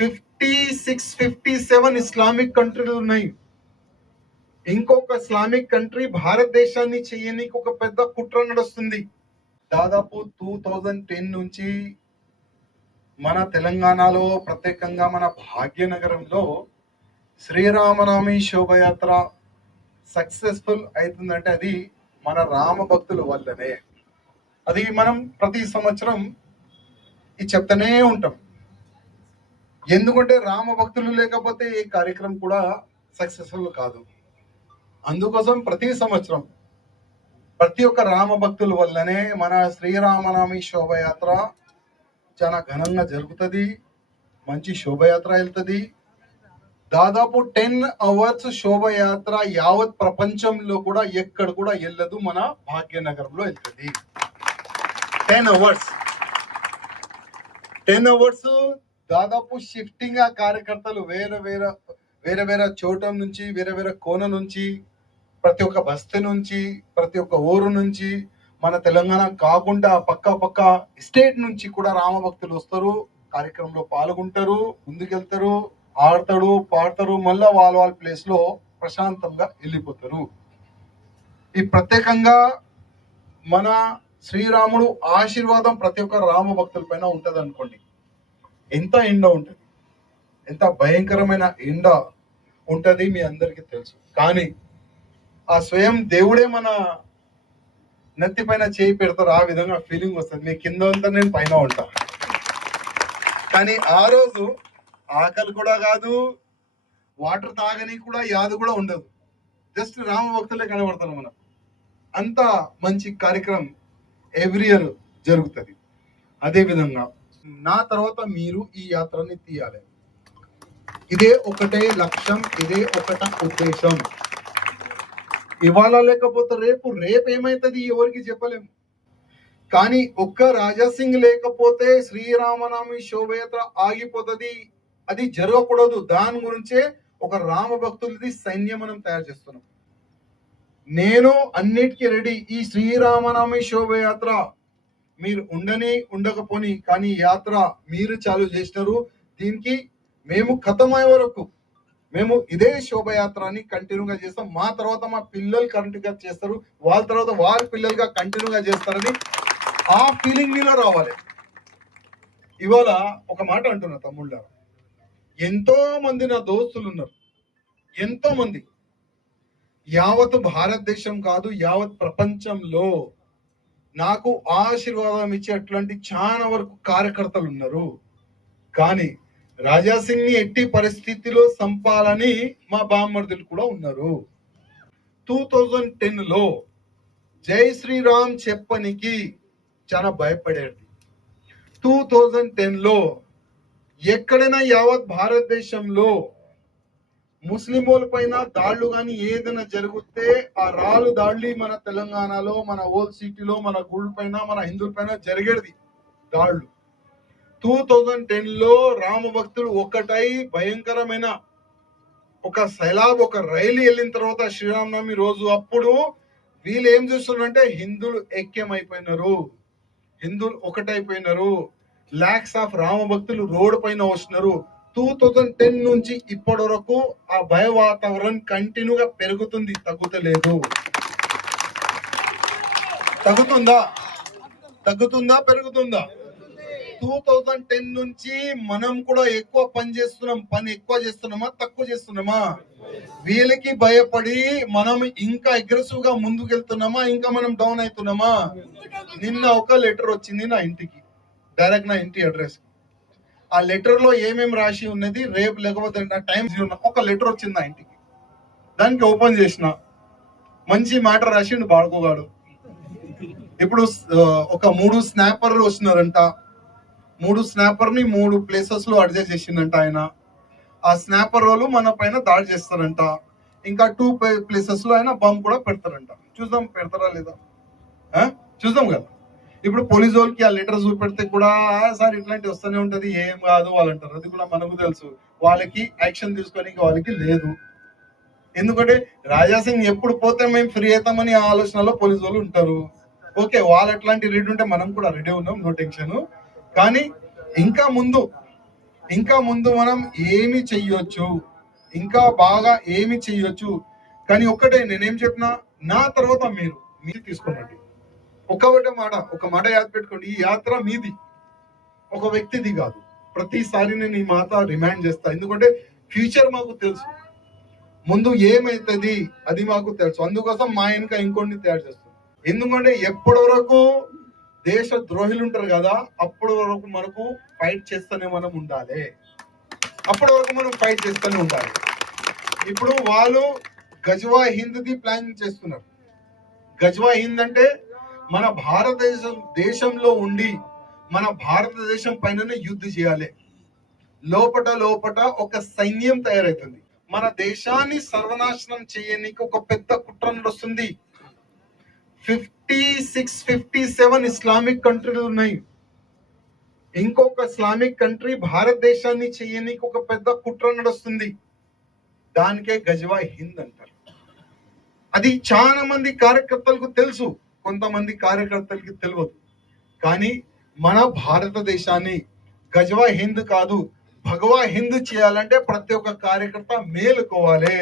57 Islamic కంట్రీలు ఉన్నాయి. ఇంకొక Islamic country భారతదేశాన్ని చేయనీకి ఒక పెద్ద కుట్ర నడుస్తుంది. దాదాపు 2010 నుంచి మన తెలంగాణలో, ప్రత్యేకంగా మన భాగ్యనగరంలో శ్రీరామనవమి శోభయాత్ర సక్సెస్ఫుల్ అవుతుందంటే అది మన రామ భక్తుల వల్లనే. అది మనం ప్రతి సంవత్సరం ఇది చెప్తానే ఉంటాం. ఎందుకంటే రామ భక్తులు లేకపోతే ఈ కార్యక్రమం కూడా సక్సెస్ఫుల్ కాదు. అందుకోసం ప్రతి సంవత్సరం ప్రతి ఒక్క రామ భక్తుల వల్లనే మన శ్రీరామనవమి శోభయాత్ర చాలా ఘనంగా జరుగుతుంది. మంచి శోభయాత్ర వెళ్తుంది. దాదాపు 10 అవర్స్ శోభయాత్ర యావత్ ప్రపంచంలో కూడా ఎక్కడ కూడా వెళ్ళదు, మన భాగ్యనగరంలో వెళ్తుంది. 10 అవర్స్ దాదాపు షిఫ్టింగ్ ఆ కార్యకర్తలు వేరే వేరే చోట నుంచి, వేరే కోన నుంచి, ప్రతి ఒక్క బస్తీ నుంచి, ప్రతి ఒక్క ఊరు నుంచి, మన తెలంగాణ కాకుండా పక్క స్టేట్ నుంచి కూడా రామ భక్తులు వస్తారు, కార్యక్రమంలో పాల్గొంటారు, ముందుకెళ్తారు, ఆడతాడు, పాడతారు, మళ్ళా వాళ్ళ ప్లేస్ లో ప్రశాంతంగా వెళ్ళిపోతారు. ఈ ప్రత్యేకంగా మన శ్రీరాముడు ఆశీర్వాదం ప్రతి ఒక్క రామ భక్తుల పైన ఉంటది అనుకోండి. ఎంత ఎండ ఉంటుంది, ఎంత భయంకరమైన ఎండ ఉంటది మీ అందరికీ తెలుసు. కానీ ఆ స్వయం దేవుడే మన నెత్తి పైన చేయి పెడతారు, ఆ విధంగా ఫీలింగ్ వస్తుంది. మీ కింద అంతా నేను పైన ఉంటా. కానీ ఆ రోజు ఆకలి కూడా కాదు, వాటర్ తాగని కూడా యాదు కూడా ఉండదు. జస్ట్ రామ భక్తులే కనబడతాను మనం. అంత మంచి కార్యక్రమం ఎవ్రీ ఇయర్ జరుగుతుంది. అదే విధంగా నా తర్వాత మీరు ఈ యాత్రని తీయాలి. ఇదే ఒకటే లక్ష్యం, ఇదే ఒకట ఉద్దేశం. ఇవాళ లేకపోతే రేపు ఏమైతుంది ఎవరికి చెప్పలేము. కానీ ఒక్క రాజాసింగ్ లేకపోతే శ్రీరామనవమి శోభయాత్ర ఆగిపోతుంది. అది జరగకూడదు. దాని గురించే ఒక రామ భక్తులది సైన్యం మనం తయారు చేస్తున్నాం. నేను అన్నిటికీ రెడీ. ఈ శ్రీరామనవమి శోభయాత్ర మీరు ఉండకపోని, కానీ యాత్ర మీరు చాలు చేసినారు. దీనికి మేము ఖతమయ్యే వరకు మేము ఇదే శోభయాత్రని కంటిన్యూగా చేస్తాం. మా తర్వాత మా పిల్లలు కంటిన్యూగా చేస్తారు, వాళ్ళ తర్వాత వాళ్ళ పిల్లలుగా కంటిన్యూగా చేస్తారని ఆ ఫీలింగ్ మీలో రావాలి. ఇవాళ ఒక మాట అంటున్నా తమ్ముళ్ళ, ఎంతో మంది నా దోస్తులు ఉన్నారు, ఎంతో మంది యావత్ భారతదేశం కాదు యావత్ ప్రపంచంలో నాకు ఆశీర్వాదం ఇచ్చే అట్లాంటి చాలా వరకు కార్యకర్తలు ఉన్నారు. కానీ రాజాసింగ్ ని ఎట్టి పరిస్థితిలో సంపాలని మా బామ్మర్దులు కూడా ఉన్నారు. 2010 లో జై శ్రీరామ్ చెప్పనికి చాలా భయపడేది. 2010 లో ఎక్కడైనా యావత్ భారతదేశంలో ముస్లింల పైన దాడులు కానీ ఏదైనా జరిగితే ఆ రాళ్ళు దాడులు మన తెలంగాణలో, మన ఓల్డ్ సిటీలో, మన గుళ్ళ పైన, మన హిందువుల పైన జరిగేది దాడులు. 2010 లో రామ భక్తులు ఒక్కటై భయంకరమైన ఒక సైలాబ్, ఒక రైలు వెళ్ళిన తర్వాత శ్రీరామనవమి రోజు అప్పుడు వీళ్ళు ఏం చేస్తున్నారంటే హిందువులు ఐక్యమైపోయినారు, హిందువులు ఒకటైపోయినారు. లాక్స్ ఆఫ్ రామ భక్తులు రోడ్డు పైన వస్తున్నారు. 2010 నుంచి ఇప్పటి వరకు ఆ భయ వాతావరణం కంటిన్యూగా పెరుగుతుంది, తగ్గుతలేదు. తగ్గుతుందా పెరుగుతుందా? 2010 నుంచి మనం కూడా ఎక్కువ పని ఎక్కువ చేస్తున్నామా తక్కువ చేస్తున్నామా? వీళ్ళకి భయపడి మనం ఇంకా అగ్రెసివ్ గా ముందుకెళ్తున్నామా, ఇంకా మనం డౌన్ అవుతున్నామా? నిన్న ఒక లెటర్ వచ్చింది నా ఇంటికి, డైరెక్ట్ నా ఇంటి అడ్రస్. ఆ లెటర్ లో ఏమేమి రాసి ఉన్నది, రేపు లేకపోతే టైం ఒక లెటర్ వచ్చింది నా ఇంటికి. దానికి ఓపెన్ చేసిన మంచి మ్యాటర్ రాసిండు బాడుకోగాడు. ఇప్పుడు ఒక 3 స్నాపర్లు వస్తున్నారంట. 3 స్నాపర్ ని 3 ప్లేసెస్ లో అడ్జస్ట్ చేసిందంట ఆయన. ఆ స్నాపర్ వాళ్ళు మన పైన దాడి చేస్తారంట. ఇంకా 2 ప్లేసెస్ లో ఆయన బాంబు కూడా పెడతారంట. చూద్దాం పెడతారా లేదా, చూద్దాం కదా. ఇప్పుడు పోలీసు వాళ్ళకి ఆ లెటర్ చూపెడితే కూడా సార్ ఇట్లాంటి వస్తూనే ఉంటది, ఏం కాదు వాళ్ళు అంటారు. అది కూడా మనకు తెలుసు. వాళ్ళకి యాక్షన్ తీసుకోనికి వాళ్ళకి లేదు. ఎందుకంటే రాజాసింగ్ ఎప్పుడు పోతే మేము ఫ్రీ అవుతామని ఆలోచనలో పోలీసు వాళ్ళు ఉంటారు. ఓకే, వాళ్ళు అట్లాంటి రెడీ ఉంటే మనం కూడా రెడీ ఉన్నాం, నో టెన్షన్. కానీ ఇంకా ముందు ఇంకా ముందు మనం ఏమి చెయ్యొచ్చు, ఇంకా బాగా ఏమి చెయ్యొచ్చు. కానీ ఒక్కటే నేనేం చెప్పినా, నా తర్వాత మీరు తీసుకున్నట్టు ఒక మాట యాద పెట్టుకోండి, ఈ యాత్ర మీది, ఒక వ్యక్తిది కాదు. ప్రతిసారి నేను ఈ మాట రిమైండ్ చేస్తా, ఎందుకంటే ఫ్యూచర్ మాకు తెలుసు, ముందు ఏమైతుంది అది మాకు తెలుసు. అందుకోసం మా వెనుక ఇంకొన్ని తయారు చేస్తాం. ఎందుకంటే ఎప్పటి వరకు దేశ ద్రోహులు ఉంటారు కదా, అప్పటి వరకు మనకు ఫైట్ చేస్తూనే మనం ఉండాలి, అప్పటి వరకు మనం ఫైట్ చేస్తూనే ఉండాలి. ఇప్పుడు వాళ్ళు గజ్వా హింద్ది ప్లాన్ చేస్తున్నారు. గజ్వా హింద్ అంటే మన దేశంలో ఉండి మన భారతదేశం పైననే యుద్ధం చేయాలి. లోపట ఒక సైన్యం తయారైతుంది. మన దేశాన్ని సర్వనాశనం చేయడానికి ఒక పెద్ద కుట్ర నడుస్తుంది. 56, 57 ఇస్లామిక్ కంట్రీలు ఉన్నాయి. ఇంకొక ఇస్లామిక్ కంట్రీ భారతదేశాన్ని చేయడానికి ఒక పెద్ద కుట్ర నడుస్తుంది. దానికే గజ్వా హింద్ అంటారు. అది చాలా మంది కార్యకర్తలకు తెలుసు, కొంతమంది కార్యకర్తలకి తెలియదు. కానీ మన భారతదేశాన్ని గజ్వా హింద్ కాదు, భగవా హింద్ చేయాలంటే ప్రతి ఒక్క కార్యకర్త మేలుకోవాలి.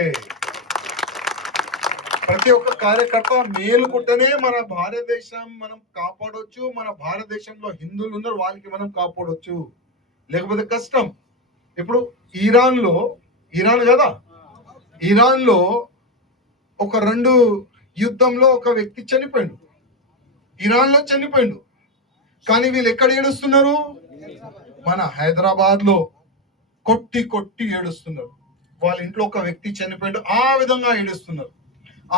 ప్రతి ఒక్క కార్యకర్త మేలుకుంటేనే మన భారతదేశం మనం కాపాడవచ్చు. మన భారతదేశంలో హిందువులు ఉన్నారు, వాళ్ళకి మనం కాపాడవచ్చు, లేకపోతే కష్టం. ఇప్పుడు ఇరాన్ లో ఒక 2 యుద్ధంలో ఒక వ్యక్తి చనిపోయిండు, ఇరాన్ లో చనిపోయిండు. కానీ వీళ్ళు ఎక్కడ ఏడుస్తున్నారు? మన హైదరాబాద్ లో కొట్టి ఏడుస్తున్నారు. వాళ్ళ ఇంట్లో ఒక వ్యక్తి చనిపోయిండు, ఆ విధంగా ఏడుస్తున్నారు,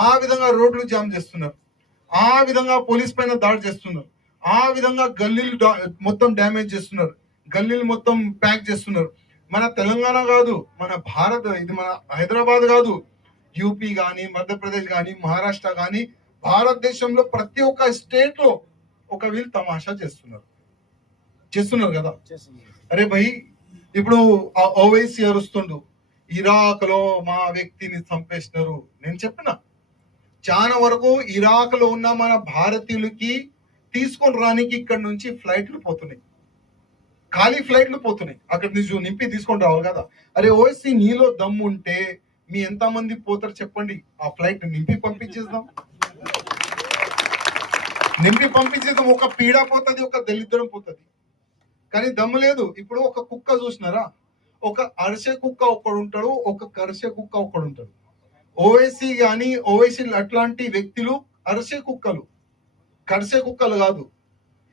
ఆ విధంగా రోడ్లు జామ్ చేస్తున్నారు, ఆ విధంగా పోలీస్ పైన దాడి చేస్తున్నారు, ఆ విధంగా గల్లీలు మొత్తం డ్యామేజ్ చేస్తున్నారు, గల్లీలు మొత్తం ప్యాక్ చేస్తున్నారు. మన తెలంగాణ కాదు, ఇది మన హైదరాబాద్ కాదు, యూపీ కానీ, మధ్యప్రదేశ్ కానీ, మహారాష్ట్ర కానీ, భారతదేశంలో ప్రతి ఒక్క స్టేట్ లో ఒక వీళ్ళు తమాషా చేస్తున్నారు కదా. అరే భయ్, ఇప్పుడు ఓవైసీ అరుస్తుండు, ఇరాక్ లో మా వ్యక్తిని చంపేసినారు. నేను చెప్పిన చాలా వరకు ఇరాక్ లో ఉన్న మన భారతీయులకి తీసుకొని రానికి ఇక్కడ నుంచి ఫ్లైట్లు పోతున్నాయి, ఖాళీ ఫ్లైట్లు పోతున్నాయి. అక్కడ నుంచి నింపి తీసుకొని రావాలి కదా. అరే ఓవైసీ, నీలో దమ్ము ఉంటే మీ ఎంత మంది పోతారు చెప్పండి, ఆ ఫ్లైట్ నింపి పంపించేద్దాం. ఒక పీడ పోతుంది, ఒక దళిద్రం పోతుంది. కానీ దమ్ము లేదు. ఇప్పుడు ఒక కుక్క చూసినారా, ఒక అరిసె కుక్క ఒకడు ఉంటాడు, ఒక కరిసె కుక్క ఒకడు ఉంటాడు. ఓవైసీ అట్లాంటి వ్యక్తులు అరిసె కుక్కలు, కరిసె కుక్కలు కాదు.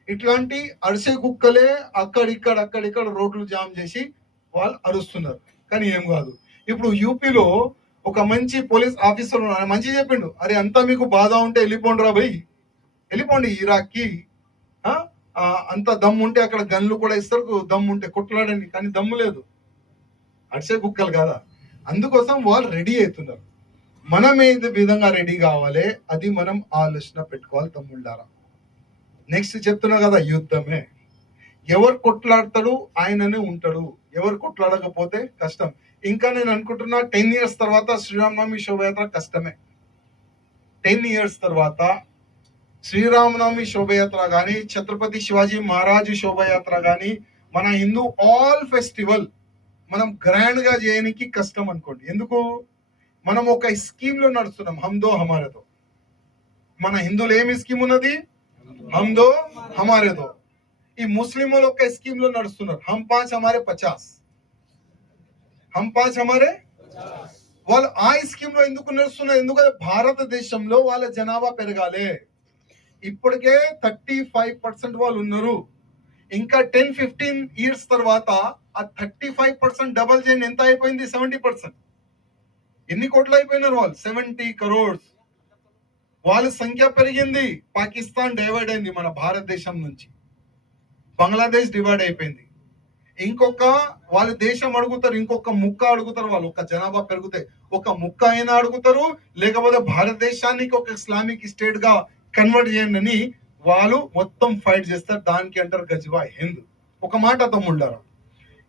ఇట్లాంటి అరిసె కుక్కలే అక్కడిక్కడ రోడ్లు జామ్ చేసి వాళ్ళు అరుస్తున్నారు. కానీ ఏం కాదు. ఇప్పుడు యూపీలో ఒక మంచి పోలీస్ ఆఫీసర్ మంచి చెప్పిండు, అరే అంతా మీకు బాధ ఉంటే వెళ్ళిపోండి రా భయ్, వెళ్ళిపోండి ఇరాక్ కి. అంత దమ్ము ఉంటే అక్కడ గన్లు కూడా ఇస్తారు, దమ్ము ఉంటే కొట్లాడండి. కానీ దమ్ము లేదు, అడిసే కుక్కలు కదా. అందుకోసం వాళ్ళు రెడీ అవుతున్నారు. మనం ఏ విధంగా రెడీ కావాలి అది మనం ఆలోచన పెట్టుకోవాలి తమ్ముళ్ళారా. నెక్స్ట్ చెప్తున్నా కదా, యుద్ధమే. ఎవరు కొట్లాడతాడు ఆయననే ఉంటాడు, ఎవరు కొట్లాడకపోతే కష్టం. ఇంకా నేను అనుకుంటున్నా 10 years తర్వాత శ్రీరామనవమి శోభయాత్ర కష్టమే. 10 years తర్వాత శ్రీరామనవమి శోభయాత్ర కానీ, ఛత్రపతి శివాజీ మహారాజు శోభయాత్ర కానీ, మన హిందూ ఆల్ ఫెస్టివల్ మనం గ్రాండ్ గా చేయడానికి కష్టం అనుకోండి. ఎందుకు? మనం ఒక స్కీమ్ లో నడుస్తున్నాం, హమ్దో హమారేతో. మన హిందువులు ఏమి స్కీమ్ ఉన్నది? హమ్దో హమారేతో. ఈ ముస్లింలు ఒక స్కీమ్ లో నడుస్తున్నారు, హమ్ 5 హమారే 50. హమ్ 5 హమారే. వాళ్ళు ఆ స్కీమ్ లో ఎందుకు నడుస్తున్నారు? ఎందుకంటే భారతదేశంలో వాళ్ళ జనాభా పెరగాలి. ఇప్పటికే 35% వాళ్ళు ఉన్నారు. ఇంకా 10-15 years తర్వాత ఆ 35% డబల్ చేయండి, ఎంత అయిపోయింది? 70%. ఎన్ని కోట్లు అయిపోయినారు వాళ్ళు? 70 crores. వాళ్ళ సంఖ్య పెరిగింది. పాకిస్తాన్ డివైడ్ అయింది మన భారతదేశం నుంచి, బంగ్లాదేశ్ డివైడ్ అయిపోయింది. ఇంకొక వాళ్ళ దేశం అడుగుతారు, ఇంకొక ముక్క అడుగుతారు. వాళ్ళు ఒక జనాభా పెరిగితే ఒక ముక్క అయినా అడుగుతారు, లేకపోతే భారతదేశానికి ఒక ఇస్లామిక్ స్టేట్ గా కన్వర్ట్ చేయండి అని వాళ్ళు మొత్తం ఫైట్ చేస్తారు. దానికి అంటారు గజ్వా హింద్. ఒక మాట తమ్ముళ్ళారా,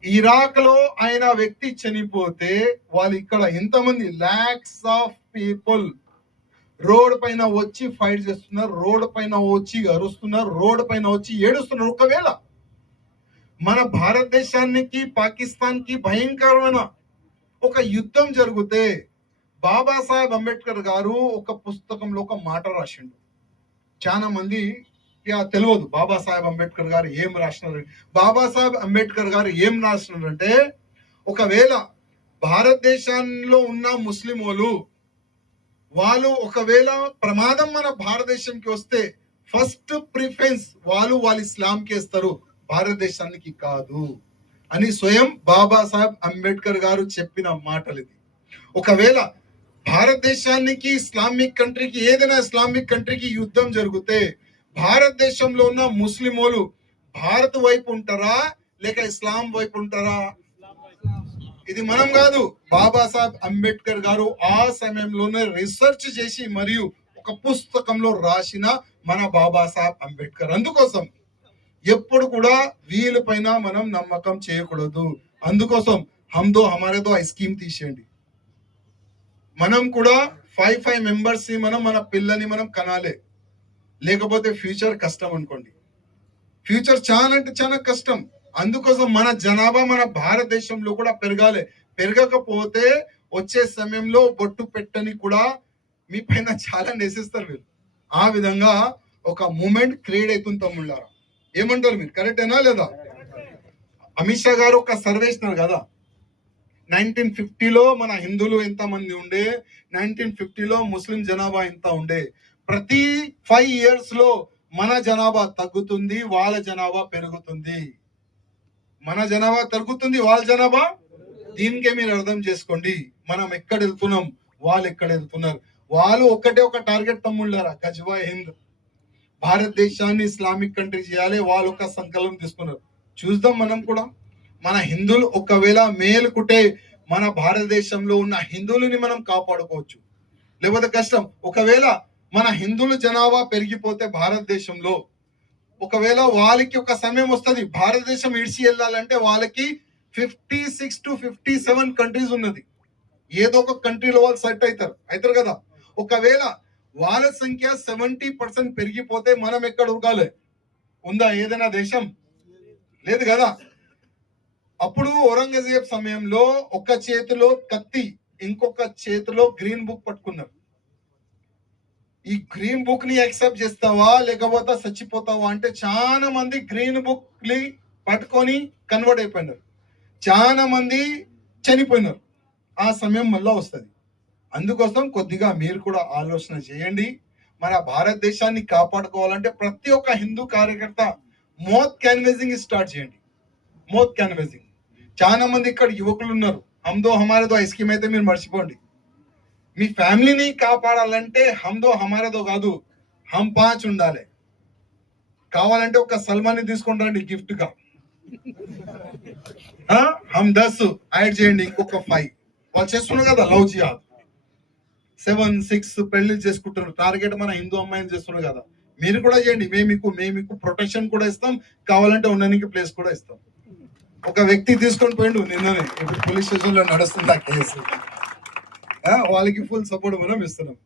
ఇరాక్ లో ఆయన వ్యక్తి చనిపోతే వాళ్ళు ఇక్కడ ఎంతమంది lakhs ఆఫ్ పీపుల్ రోడ్ పైన వచ్చి ఫైట్ చేస్తున్నారు, రోడ్ పైన వచ్చి అరుస్తున్నారు, రోడ్ పైన వచ్చి ఏడుస్తున్నారు. ఒకవేళ మన భారతదేశానికి పాకిస్తాన్ కి భయంకరమైన ఒక యుద్ధం జరిగితే బాబాసాహెబ్ అంబేద్కర్ గారు ఒక పుస్తకంలో ఒక మాట రాసిండు. చాలా మంది తెలియదు బాబాసాహెబ్ అంబేద్కర్ గారు ఏం రాసినారు. బాబాసాహెబ్ అంబేద్కర్ గారు ఏం రాసినారంటే, ఒకవేళ భారతదేశంలో ఉన్న ముస్లిం వాళ్ళు ఒకవేళ ప్రమాదం మన భారతదేశంకి వస్తే ఫస్ట్ ప్రిఫరెన్స్ వాళ్ళు ఇస్లాంకి ఇస్తారు, భారతదేశానికి కాదు అని స్వయం బాబాసాహెబ్ అంబేద్కర్ గారు చెప్పిన మాటలు ఇది. ఒకవేళ భారతదేశానికి ఇస్లామిక్ కంట్రీకి ఏదైనా ఇస్లామిక్ కంట్రీకి యుద్ధం జరిగితే భారతదేశంలో ఉన్న ముస్లింలు భారత్ వైపు ఉంటారా లేక ఇస్లాం వైపు ఉంటారా? ఇది మనం కాదు, బాబాసాహెబ్ అంబేద్కర్ గారు ఆ సమయంలోనే రీసెర్చ్ చేసి మరియు ఒక పుస్తకంలో రాసిన మన బాబాసాహెబ్ అంబేద్కర్. అందుకోసం ఎప్పుడు కూడా వీళ్ళపైన మనం నమ్మకం చేయకూడదు. అందుకోసం హమ్దో హమారేదో ఆ స్కీమ్ తీసేయండి. మనం కూడా 5 మెంబర్స్ మనం మన పిల్లని మనం కనాలి, లేకపోతే ఫ్యూచర్ కష్టం అనుకోండి. ఫ్యూచర్ చాలా అంటే చాలా కష్టం. అందుకోసం మన జనాభా మన భారతదేశంలో కూడా పెరగాలి. పెరగకపోతే వచ్చే సమయంలో బొట్టు పెట్టని కూడా మీ పైన చాలా నేసిస్తారు వీళ్ళు. ఆ విధంగా ఒక మూమెంట్ క్రియేట్ అవుతుంది తమ్ముళ్ళారా. ఏమంటారు మీరు? కరెక్టేనా లేదా? అమిత్ షా గారు ఒక సర్వే ఇస్తున్నారు కదా, 1950లో మన హిందువులు ఎంత మంది ఉండే, 1950లో ముస్లిం జనాభా ఎంత ఉండే. ప్రతి 5 years లో మన జనాభా తగ్గుతుంది, వాళ్ళ జనాభా పెరుగుతుంది. మన జనాభా తగ్గుతుంది, వాళ్ళ జనాభా. దీనికే మీరు అర్థం చేసుకోండి మనం ఎక్కడ వెళ్తున్నాం, వాళ్ళు ఎక్కడ వెళ్తున్నారు. వాళ్ళు ఒకటే ఒక టార్గెట్ తమ్ముళ్ళారా, గజ్వా హింద్, భారతదేశాన్ని ఇస్లామిక్ కంట్రీ చేయాలి. వాళ్ళు ఒక సంకల్పం తీసుకున్నారు. చూద్దాం మనం కూడా మన హిందువులు ఒకవేళ మేలుకుంటే మన భారతదేశంలో ఉన్న హిందువులని మనం కాపాడుకోవచ్చు, లేకపోతే కష్టం. ఒకవేళ మన హిందువుల జనాభా పెరిగిపోతే భారతదేశంలో ఒకవేళ వాళ్ళకి ఒక సమయం వస్తుంది భారతదేశం ఇడిచి వెళ్ళాలంటే వాళ్ళకి 56 to 57 కంట్రీస్ ఉన్నది. ఏదో ఒక కంట్రీలో వాళ్ళు సెట్ అవుతారు కదా. ఒకవేళ వాళ్ళ సంఖ్య 70% పెరిగిపోతే మనం ఎక్కడ ఉరకాలి? ఉందా ఏదైనా దేశం? లేదు కదా. అప్పుడు ఔరంగజేబ్ సమయంలో ఒక చేతిలో కత్తి, ఇంకొక చేతిలో గ్రీన్ బుక్ పట్టుకున్నారు. ఈ గ్రీన్ బుక్ ని యాక్సెప్ట్ చేస్తావా లేకపోతే చచ్చిపోతావా అంటే చాలా మంది గ్రీన్ బుక్ ని పట్టుకొని కన్వర్ట్ అయిపోయినారు, చాలా మంది చనిపోయినారు. ఆ సమయం మళ్ళా వస్తుంది. అందుకోసం కొద్దిగా మీరు కూడా ఆలోచన చేయండి. మన భారతదేశాన్ని కాపాడుకోవాలంటే ప్రతి ఒక్క హిందూ కార్యకర్త మౌత్ క్యాన్వేసింగ్ స్టార్ట్ చేయండి. మౌత్ క్యాన్వేసింగ్. చాలా మంది ఇక్కడ యువకులు ఉన్నారు. హమ్దో హమారేదో ఆ స్కీమ్ అయితే మీరు మర్చిపోండి. మీ ఫ్యామిలీని కాపాడాలంటే హమ్దో హమారేదో కాదు, హమ్ 5 ఉండాలి. కావాలంటే ఒక సల్మాన్ని తీసుకుంటారండి గిఫ్ట్ గా. హమ్ 10 యాడ్ చేయండి, ఇంకొక 5. వాళ్ళు చేస్తున్నారు కదా లవ్ జిహాద్, 7, 6 పెళ్లి చేసుకుంటున్నారు. టార్గెట్ మన హిందూ అమ్మాయిని చేస్తున్నారు కదా. మీరు కూడా చేయండి. మేము మీకు ప్రొటెక్షన్ కూడా ఇస్తాం, కావాలంటే ఉండడానికి ప్లేస్ కూడా ఇస్తాం. ఒక వ్యక్తి తీసుకొని పోయిండు నిన్ననే, ఇప్పుడు పోలీస్ స్టేషన్ లో నడుస్తుంది ఆ కేసు. వాళ్ళకి ఫుల్ సపోర్ట్ మనం ఇస్తున్నాం.